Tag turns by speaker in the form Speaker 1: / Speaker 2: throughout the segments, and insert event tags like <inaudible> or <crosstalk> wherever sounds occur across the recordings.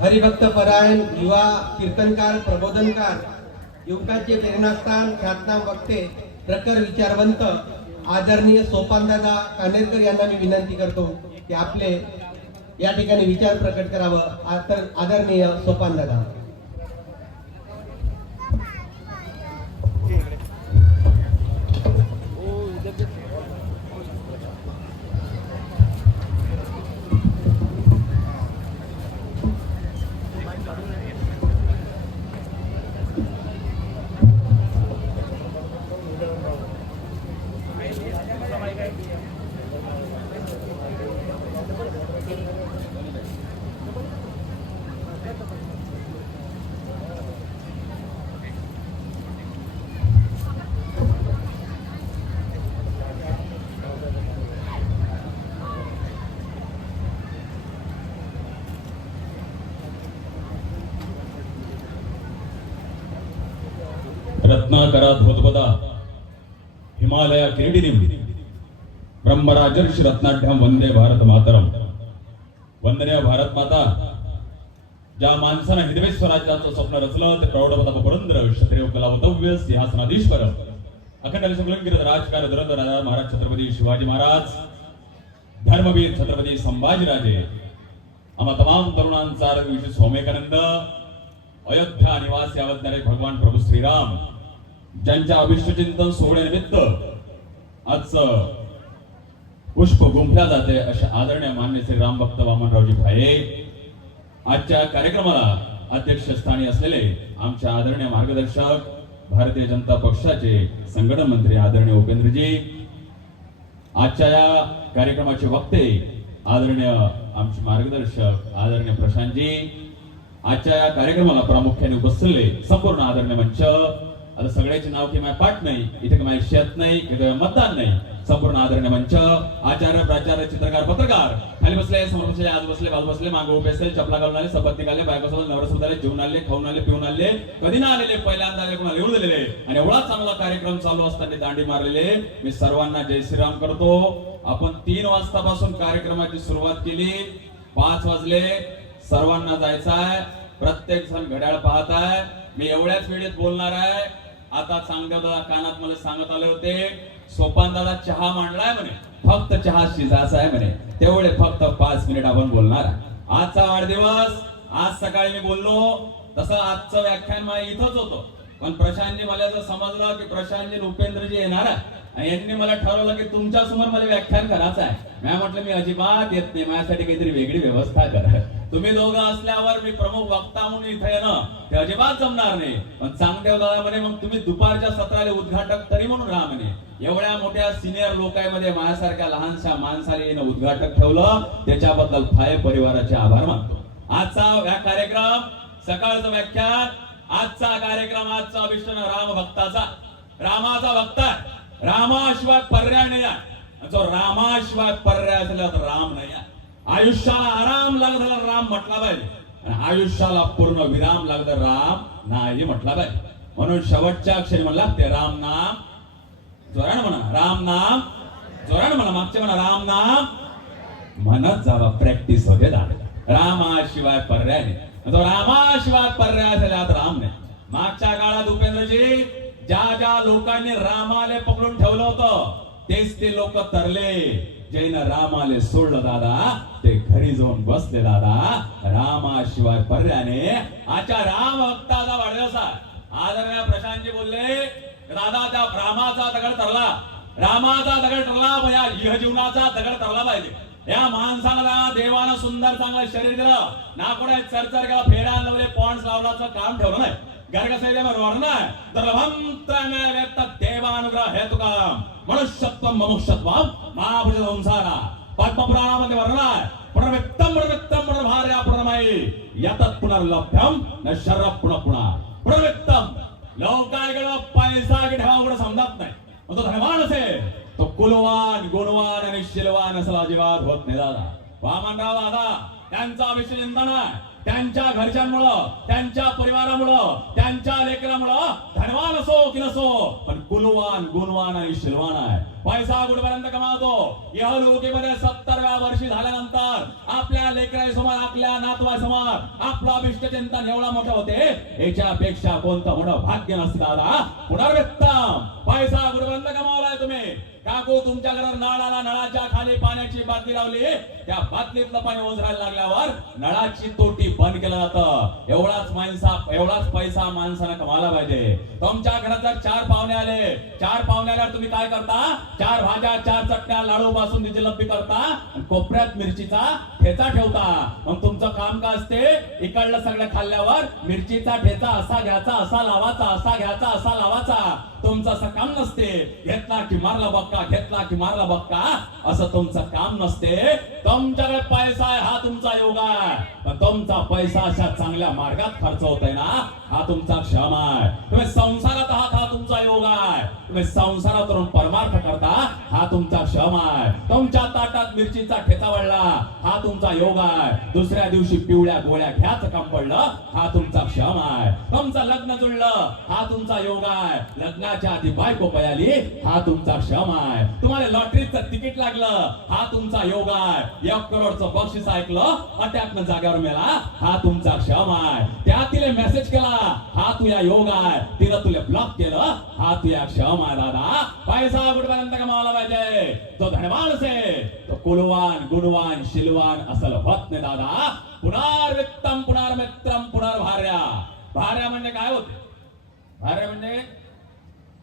Speaker 1: हरिभक्त परायण युवा कीर्तनकार प्रबोधनकार युवकांचे प्रेरणास्थान ख्यातनाम वक्ते प्रखर विचारवंत आदरणीय सोपानदादा कानेरकर यांना मी विनंती करतो की आपले या ठिकाणी विचार प्रकट करावं आदरणीय आदरणीय सोपानदादा.
Speaker 2: रत्नाकरा ध्वजपदा हिमालया किरीटिनिम ब्रह्मराजर्षी रत्नाढ्यम वंदे भारत मातरम. वंदनीय भारत माता. ज्या माणसानं हिरवे स्वराज्याचं स्वप्न रचलं ते प्रौढपदा पुरंदर क्षत्रिय कलावतव्य सिंहासनाधीश्वर अखंड सुकुलंगिरद राजकार धुरंध राजा महाराज छत्रपती शिवाजी महाराज धर्मवीर छत्रपती संभाजीराजे आम्हा तमाम तरुणांचा विषय स्वामेकानंद अयोध्या निवास अवतरणारे भगवान प्रभू श्रीराम. ज्यांच्या अभिष्टचिंतन सोहळ्यानिमित्त आज पुष्प गुंफल्या जाते असे आदरणीय मान्य श्री राम भक्त वामनरावजी भाये. आजच्या कार्यक्रमाला अध्यक्षस्थानी असलेले आमचे आदरणीय मार्गदर्शक भारतीय जनता पक्षाचे संघटन मंत्री आदरणीय उपेंद्रजी आजच्या या कार्यक्रमाचे वक्ते आदरणीय आमचे मार्गदर्शक आदरणीय प्रशांतजी आजच्या या कार्यक्रमाला प्रामुख्याने उपसले संपूर्ण आदरणीय मंच आता सगळ्याचे नाव की माझ्या पाठ नाही इथे काही माझ्या शेत नाही इथे मतदान नाही. संपूर्ण आदरणीय मंच आचार्य प्राचार्य चित्रकार पत्रकार. खाली बसले समोर बसले आज बसले बाजू बसले मागे उभे असेल चपला घालून आले सबत निघाले बायकोसोबत नवरसोबत आले जेवून आले खाऊन आले पिऊन आले कधी ना आलेले पहिल्यांदा आले कोणाला येऊन दिलेले. आणि एवढा चांगला कार्यक्रम चालू असताना दांडी मारलेले. मी सर्वांना जय श्रीराम करतो. आपण तीन वाजतापासून कार्यक्रमाची सुरुवात केली. पाच वाजले. सर्वांना जायचं आहे प्रत्येक जण घड्याळ पाहत आहे मी एवढ्याच वेळेत बोलणार आहे. आता चांगल्या दादा कानात मला सांगत आले होते सोपान दादा चहा मांडलाय म्हणे फक्त चहा शिजायचा आहे म्हणे तेवढे फक्त पाच मिनिट आपण बोलणार आजचा वाढदिवस आज सकाळी मी बोललो तसं आजचं व्याख्यान मला इथंच होतं. पण प्रशांतने मला जर समजलं की प्रशांतजी उपेंद्रजी येणार आहे. यांनी मला ठरवलं की तुमच्यासमोर मला व्याख्यान करायचं आहे. मी म्हटलं मी अजिबात येत नाही. माझ्यासाठी काहीतरी वेगळी व्यवस्था करा. <laughs> तुम्ही दोघं असल्यावर मी प्रमुख वक्ता म्हणून इथे येणं ते अजिबात जमणार नाही. पण चांगदेव दादा म्हणे मग तुम्ही दुपारच्या सत्राले उद्घाटक तरी म्हणून राहा म्हणे. एवढ्या मोठ्या सिनियर लोकांमध्ये माझ्यासारख्या लहानशा माणसाला येणं उद्घाटक ठेवलं. त्याच्याबद्दल फाय परिवाराचे आभार मानतो. आजचा ह्या कार्यक्रम सकाळचं व्याख्यान आजचा कार्यक्रम आजचा अभिष्ट राम भक्ताचा. रामाचा भक्त आहे. रामाशिवाय पर्याय नाही आहे. जो रामाशिवाय पर्याय असला तर राम नाही आयुष्याला आराम लागत झाला राम म्हटला पाहिजे. आणि आयुष्याला पूर्ण विराम लागत राम नाही म्हटला पाहिजे. म्हणून शेवटच्या अक्षरी म्हणला ते राम नाम जोरानं म्हणा. राम नाम जोरानं म्हणा. मागचे म्हणा राम नाम म्हणत जावा. प्रॅक्टिस होते रामाशिवाय पर्याय नाही. तो रामाशिवाय पर्याय झाला राम नाही. मागच्या काळात उपेंद्रजी ज्या ज्या लोकांनी रामाले पकडून ठेवलं होतं तेच ते लोक तरले. जैन रामाले सोडलं दादा. ते घरी जाऊन बसले दादा. रामाशिवाय पर्याने. आजच्या राम भक्ताचा वाढदिवसा आदरणीय प्रशांतजी बोलले दादा त्या रामाचा दगड तरला. रामाचा दगड ठरला पण या जीवनाचा दगड ठरला पाहिजे. या माणसाला देवानं सुंदर चांगलं शरीर दिलं. ना कोणा चरचर केला फेऱ्या लावले म्हणजे पॉन्ट्स लावलाचं काम ठेवलं नाही. गर्गसे बरोबर ना तर लभंत्रमे व्यक्त देवानुग्रह हेतु काम मनुष्यत्व ममुष्यत्व महाभुज संसारा पद्मपुराणामध्ये वर्णन आहे पुनर्व्यक्तम पुनर्व्यक्तम पुनर्भार्या पुनर्मयी। यतत् पुनर्लभ्यम न शर पुनः पुन्हा पुनर्व्यक्तम लोकांकडे पैसा की ठेवा कुठं समजत नाही। मग तो धनवान असेल तो कुलवान गुणवान आणि शिलवान असला अजिबात होत नाही दादा। वामनराव दादा त्या त्यांचा विषयचिंतन आहे त्यांच्या घरच्यांमुळं त्यांच्या परिवारामुळं त्यांच्या लेकरामुळं धनवान असो की नसो पण कुलवान गुणवान आणि शिलवान आहे. पैसा कुठपर्यंत कमावतो? या लोकेमध्ये सत्तरव्या वर्षी झाल्यानंतर आपल्या लेकरासमोर आपल्या नातवासमोर आपलं अभिष्ट चिंतन एवढा मोठं होते याच्यापेक्षा कोणतं मोठं भाग्य नसतं दादा. पुनर्वित्तम. पैसा कुठपर्यंत कमावलाय तुमच्याकडे नळ आला नळाच्या खाली पाण्याची बाटली लावली. त्या बाटलीतलं पाणी ओझरायला लागल्यावर नळाची तोटी बंद केलं जातं. एवढाच माणसा एवढाच पैसा माणसानं कमाला पाहिजे. तुमच्या घरात जर चार पाहुणे आले चार पाहुणे आल्यावर तुम्ही काय करता? चार भाज्या चार चटण्या लाडू पासून तिची लब्बी करता कोपऱ्यात मिरचीचा ठेचा ठेवता. मग तुमचं काम काय असते इकडलं सगळं खाल्ल्यावर मिरचीचा ठेचा असा घ्यायचा असा लावायचा असा घ्यायचा असा लावायचा. तुमचं असं काम नसते. घेतला की मारला बक्का घेतला की मारला बक्का असं तुमचं काम नसते. तुमच्याकडे पैसा आहे? हा तुमचा योग आहे. पण तुमचा पैसा अशा चांगल्या मार्गात खर्च होतोय ना हा तुमचा क्षम आहे. तुम्ही संसारात आहात हा तुमचा योग आहे. तुम्ही संसारातून परमार्थ करता हा तुमचा क्षम आहे. तुमच्या ताटात मिरचीचा ठेचा वळला हा तुमचा योग आहे. दुसऱ्या दिवशी पिवळ्या गोळ्या घ्याच काम पडलं हा तुमचा क्षम आहे. तुमचं लग्न जुळलं हा तुमचा योग आहे. लग्नाच्या आधी बायको पयाली हा तुमचा क्षम आहे. तुम्हाला लॉटरीचं तिकीट लागलं. हा तुमचा योग आहे. एक करोडचं बक्षीस ऐकलं अटॅकनं जाग्यावर मेला. हा तुमचा क्षम आहे. त्या तिने मेसेज केला. हा तुझ्या योग आहे. तिनं तुला ब्लॉक केलं. हा तुझ्या क्षम आहे दादा. पैसा कुठपर्यंत कमावला पाहिजे? तो धनवान से. तो कुलवान गुणवान शिलवान असलं होत नाही दादा. पुनर्वित्तम पुनर्मित्रम पुनर्भार्या. भार्या म्हणजे काय होते? भार्या म्हणजे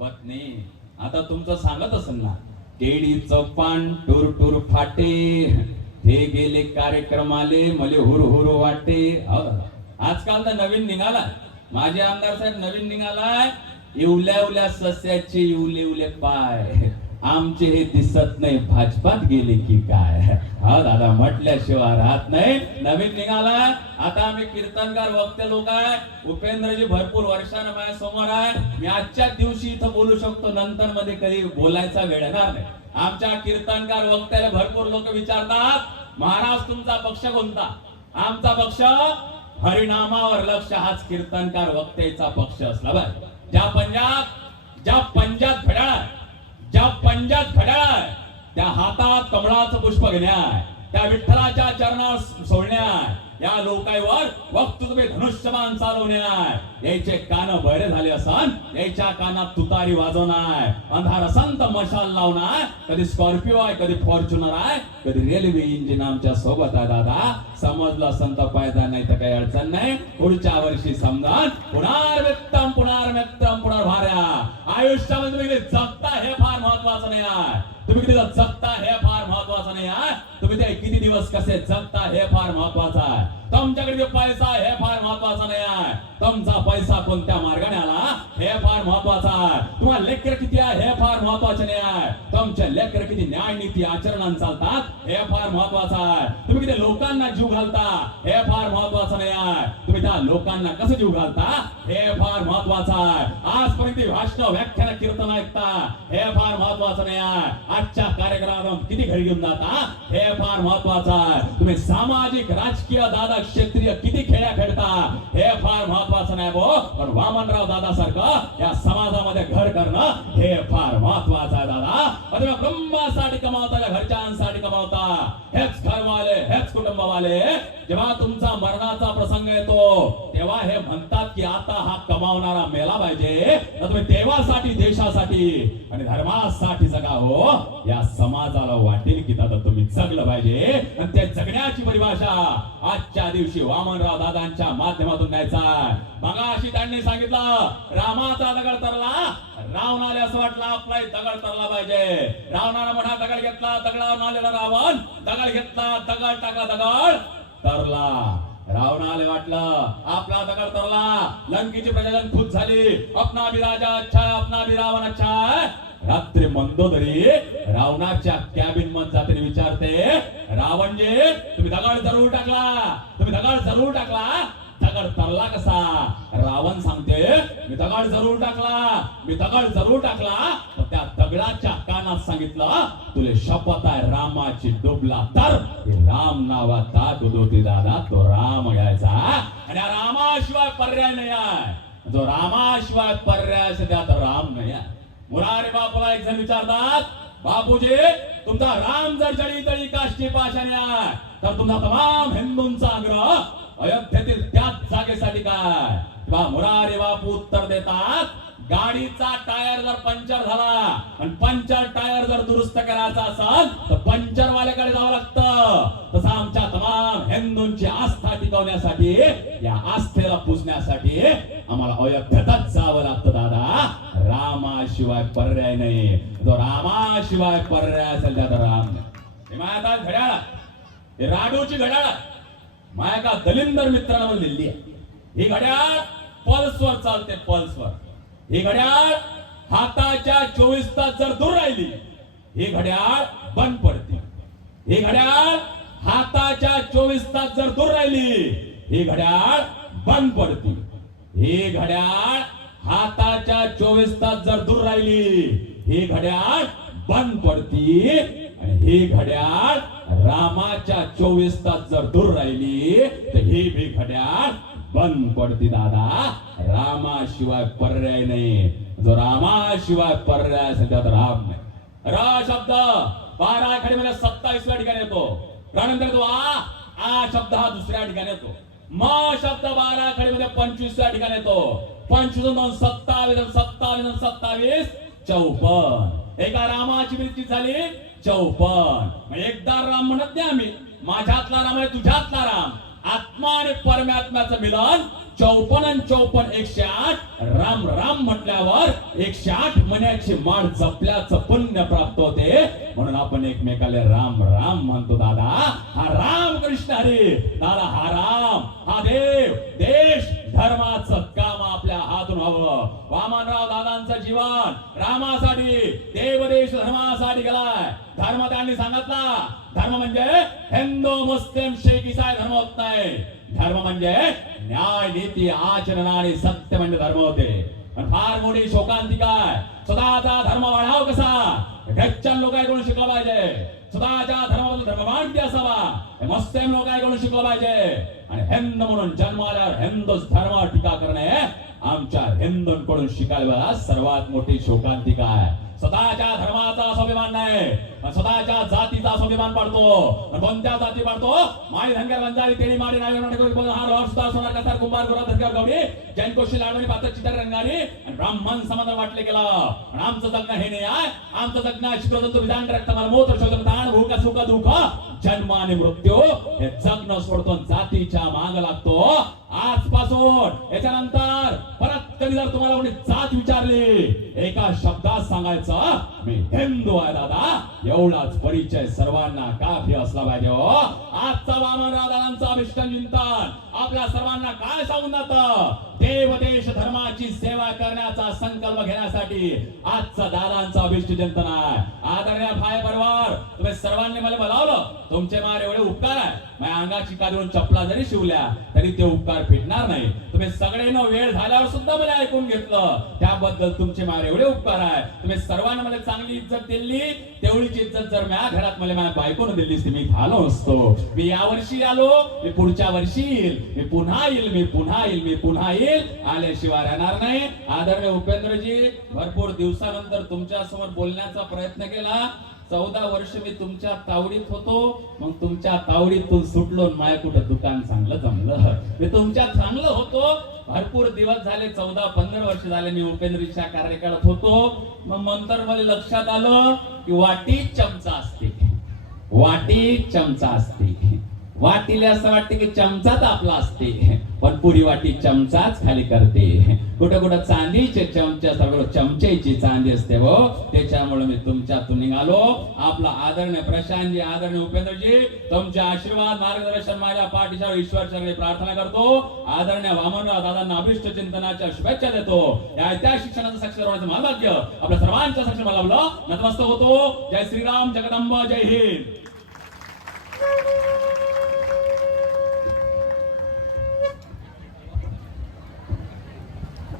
Speaker 2: पत्नी. आता तुमचं सांगत असेल ना केळीचं पान टूर टूर फाटे. हे गेले कार्यक्रमाले मले हुर हुर वाटे आजकाल तर नवीन निघाला. माझे आमदार साहेब नवीन निघालाय. इवल्या उल्या सस्याचे इवले उले पाय. आमचे हे दिसत नाही. भाजपात गेले की काय? हा दादा म्हटल्याशिवाय राहत नाही. नवीन निघालाय आता आम्ही कीर्तनकार वक्ते लोक आहे. उपेंद्रजी भरपूर वर्षानं माझ्यासमोर आहे मी आजच्या दिवशी इथं बोलू शकतो. नंतर मध्ये कधी बोलायचा वेळ येणार नाही. आमच्या कीर्तनकार वक्त्याला भरपूर लोक विचारतात महाराज तुमचा पक्ष कोणता? आमचा पक्ष हरिनामावर लक्ष. हाच कीर्तनकार वक्त्याचा पक्ष असला बाय ज्या पंजाब ज्या पंजाब घड्याळ ज्या पंजात घड्याळ आहे, त्या हातात कमळाचं पुष्प घेण्याय त्या विठ्ठलाच्या चरणावर सोडण्याय या लोकांवर वक्त तुम्ही धनुष्यमान चालवण्याय याचे कान बरे झाले असन याच्या कानात तुतारी वाजवणार. अंधार असंत मशाल लावणार. कधी स्कॉर्पिओ आहे कधी फॉर्च्युनर आहे कधी रेल्वे इंजिन आमच्यासोबत आहे दादा. समजलं संत पायदा नाही तर काही अडचण नाही. पुढच्या वर्षी समजा पुनर्व्यक्तम पुनर्व्यक्तम पुनर्भार्या आयुष्यामध्ये तुम्ही जगता हे फार महत्वाचं नाही. आहे तुम्ही किती जगता दिवस कसे जगता हे फार महत्वाचं आहे. तुमच्याकडे जो पैसा आहे, हे फार महत्त्वाचा नाही आहे. तुमचा पैसा कोणत्या मार्गाने आला हे फार महत्वाचं आहे. तुम्हाला लेकर किती आहे हे फार महत्त्वाचे नाही आहे. तुमच्या लेकर किती न्याय नीती आचरणात चालतात हे फार महत्वाचं आहे. तुम्ही किती लोकांना जीव घालता हे फार महत्वाचं नाही आहे. तुम्ही त्या लोकांना कसं जीव घालता हे फार महत्वाचं आहे. आजपर्यंत भाषण व्याख्यान कीर्तन ऐकता हे फार महत्वाचं नाही आहे. आजच्या कार्यक्रमात किती घरी घेऊन जाता हे फार महत्वाचं आहे. तुम्ही सामाजिक राजकीय दादा क्षेत्रीय किती खेळ्या खेळता हे फार महत्वाचं नाही भो पण वामनराव दादा सारखं या समाजामध्ये घर करणं हे फार महत्वाचं आहे दादा. आणि तुम्ही कमावता का घरच्यांसाठी कमावता हेच घरवाले हेच कुटुंबवाले जेव्हा तुमचा मरणाचा प्रसंग येतो तेव्हा हे म्हणतात की आता हा कमावणारा मेला पाहिजे. तुम्ही देवासाठी देशासाठी आणि धर्मासाठी जगा हो. या समाजाला वाटेल की दादा तुम्ही जगलं पाहिजे. आणि त्या जगण्याची परिभाषा आजच्या दिवशी वामनराव दादांच्या माध्यमातून द्यायचा मगाशी त्यांनी सांगितलं रामाचा दगड तरला रावणाला असं वाटलं आपलाही दगड तरला पाहिजे. रावणाला म्हणा दगड घेतला दगडावर आलेला रावण दगड घेतला दगड टाका दगड. तरला. रावणाला वाटलं. आपला दगड तरला. लंकेची प्रजाजन खुश झाली. अपना भी राजा अच्छा अपना भी रावण अच्छा रात्री मंदोदरी रावणाच्या कॅबिनमध्ये जाते विचारते रावणजे तुम्ही दगड जरूर टाकला. तुम्ही दगड जरूर टाकला. दगड तरला कसा? रावण सांगते मी दगड जरूर टाकला. मी दगड जरूर टाकला. त्या दगडाच्या कानात सांगितलं तुले शपथ आहे रामाची डुबला तर. राम नावाचा दुदोती दादा तो राम घ्यायचा आणि रामाशिवाय पर्याय नाही आहे. जो रामाशिवाय पर्याय त्यात राम नाही आहे. मुरारी बापूला एक जण विचारतात बापूजी तुमचा राम जर जळी तळी काष्टी पाशाने आहे तर तुमचा तमाम हिंदूंचा आग्रह अयोध्येतील त्याच जागेसाठी काय? बा मुरारी बापू उत्तर देतात गाडीचा टायर जर पंक्चर झाला आणि पंक्चर टायर जर दुरुस्त करायचा असेल तर पंक्चर वाल्याकडे जावं लागतं. तसं आमच्या तमाम हिंदूंची आस्था टिकवण्यासाठी या आस्थेला पुजण्यासाठी आम्हाला अयोध्येतच जावं लागतं दादा. रामाशिवाय पर्याय नाही. जो रामाशिवाय पर्याय असेल दादा राम. हे माझ्या का घड्याळ. हे राडूची घड्याळ. माया माझ्या का दलिंदर मित्रांना लिहिली आहे. ही घड्याळ पल्सवर चालते पल्सवर. ही घड्याळ हाताच्या चोवीस तास जर दूर राहिली ही घड्याळ बंद पडते. ही घड्याळ हाताच्या चोवीस तास जर दूर राहिली ही घड्याळ बंद पडते. ही घड्याळ हाताच्या चोवीस तास जर दूर राहिली ही घड्याळ बंद पडती आणि ही घड्याळ रामाच्या चोवीस तास जर दूर राहिली तर ही भी घड्याळ बंद पडते दादा. रामाशिवाय पर्याय नाही. जो रामाशिवाय पर्याय असेल त्यात राम नाही. र शब्द. बारा आखाडीमध्ये सत्तावीसव्या ठिकाणी येतो. त्यानंतर येतो आ आ शब्द हा दुसऱ्या ठिकाणी येतो. म शब्द बारा आखाडीमध्ये पंचवीसव्या ठिकाणी येतो. पंचवीस दोन सत्तावीस सत्तावीस आणि सत्तावीस चौपन. एका रामाची मृत्यू झाली चौपन. एकदा राम म्हणत नाही आम्ही. माझ्यातला राम आहे तुझ्यातला राम. आत्मा आणि परमात्म्याचं मिलन चौपन्न आणि एकशे आठ. राम राम म्हटल्यावर एकशे आठ महिन्याची माळ जपल्याचं पुण्य प्राप्त होते. म्हणून आपण एकमेकाला राम राम म्हणतो दादा. हा राम कृष्ण हरे. दादा हा राम हा देव. देश धर्माचं काम आपल्या हातून व्हावं वामनराव दादांचं जीवन रामासाठी देव देश धर्मासाठी गेलाय. धर्म त्यांनी सांगितला धर्म म्हणजे हिंदू मुस्लिम शेख इसाई धर्म होत नाही. धर्म म्हणजे न्याय नीती आचरण आणि सत्य म्हणजे धर्म होते. फार मोठी शोकांती काय? स्वतःचा धर्म वाढाव कसा? ख्रिश्चन लोकांकडून शिकलं पाहिजे. स्वतःच्या धर्माबद्दल धर्मवान असावा? हे मुस्लिम लोकांकडून शिकलं पाहिजे. आणि हिंद म्हणून जन्म आल्यावर हिंदूच धर्म टीका करणे आमच्या हिंदूंकडून शिकायला सर्वात मोठी शोकांतिका आहे स्वतःच्या धर्माचा स्वाभिमान नाही. स्वतःच्या जातीचा स्वाभिमान पाडतो. कोणत्या जाती पाडतो? माळी धनगर बंजारी तेळी माळी नाळे हा लॉर्ड सुद्धा सोनार कसार कुंभार गोरा धनगर गवडी जैन कोशी लाडवणी पात्र चित्र रंगारी आणि ब्राह्मण समाज वाटले गेला आणि आमचं जगणं हे नाही आहे. आमचं जगणं आहे विधान रक्त मोत्र शोधन ताण भूक सुख दुःख जन्म आणि मृत्यू. हे जगणं सोडतो जातीच्या माग लागतो. आजपासून याच्यानंतर परत त्यांनी जर तुम्हाला म्हणजे जात विचारली एका शब्दात सांगायचं मी हिंदू आहे दादा एवढाच परिचय सर्वांना काफी असला पाहिजे हो. आजचा वामन दादांचं अभिष्ट चिंतन आपल्या सर्वांना काय सांगून जात? देव देश धर्माची सेवा करण्याचा संकल्प घेण्यासाठी आजचा दादांचा अभिष्ट चिंतन आहे आदरणीय भाय परवार तुम्ही सर्वांनी मला बोलावलं. तुमचे मार एवढे उपकार आहे. माझ्या अंगाची का चपला जरी शिवल्या तरी ते उपकार फिटणार नाही. तुम्ही सगळ्यांना वेळ झाल्यावर सुद्धा मला ऐकून घेतलं. त्याबद्दल तुमचे मार एवढे उपकार आहे तुम्ही सर्वांना मला चांगली इज्जत दिली. तेवढीच इज्जत जर माझ्या घरात मला माझ्या बायकोनं दिली असती मी झालो असतो. मी या वर्षी आलो मी पुढच्या वर्षी येईल. मी पुन्हा येईल मी पुन्हा येईल मी पुन्हा येईल. आल्याशिवाय राहणार नाही. आदरणीय उपेंद्रजी भरपूर दिवसानंतर तुमच्यासमोर बोलण्याचा प्रयत्न केला. चौदा वर्ष मी तुमच्या तावडीत होतो मग तुमच्या तावडीतून सुटलो माय कुठं दुकान चांगलं जमलं. मी तुमच्या चांगलं होतो भरपूर दिवस झाले चौदा पंधरा वर्ष झाले मी उपेंद्रीच्या कार्यकाळात होतो. मग नंतर मला लक्षात आलं की वाटी चमचा असते. वाटी चमचा असते. वाटीला असं वाटते की चमचाच आपला असते. पण पुरी वाटी चमचाच खाली करते. कुठं कुठं चांदीचे चमचे असतात चमचेची चांदी असते हो. त्याच्यामुळे मी तुमच्यातून निघालो. आपला आदरणीय प्रशांतजी आदरणीय उपेंद्रजी तुमचे आशीर्वाद मार्गदर्शन माझ्या पाठीच्या ईश्वर चरणी प्रार्थना करतो. आदरणीय वामनराव दादांना अभिष्ट चिंतनाच्या शुभेच्छा देतो. या त्या शिक्षणाचं साक्षर होण्याचं महाभाग्य. आपल्या सर्वांच्या साक्षर मला लाभलं. होतो. जय श्रीराम जगदंब जय हिंद.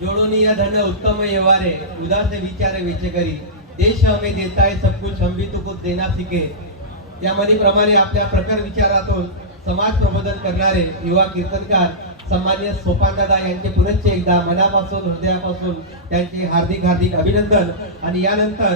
Speaker 1: जोडोनी धन उत्तम येवारे उदास विचार विचे करी. देश हमें देता है सब कुछ हम भी तो कुछ देना सीखे. या मनीप्रमाणे आपल्या प्रखर विचारातून समाज प्रबोधन करणारे युवा कीर्तनकार सन्मान्य सोपानदादा यांचे पुनश्च एकदा मनापासून हृदयापासून त्यांचे हार्दिक हार्दिक अभिनंदन. आणि यानंतर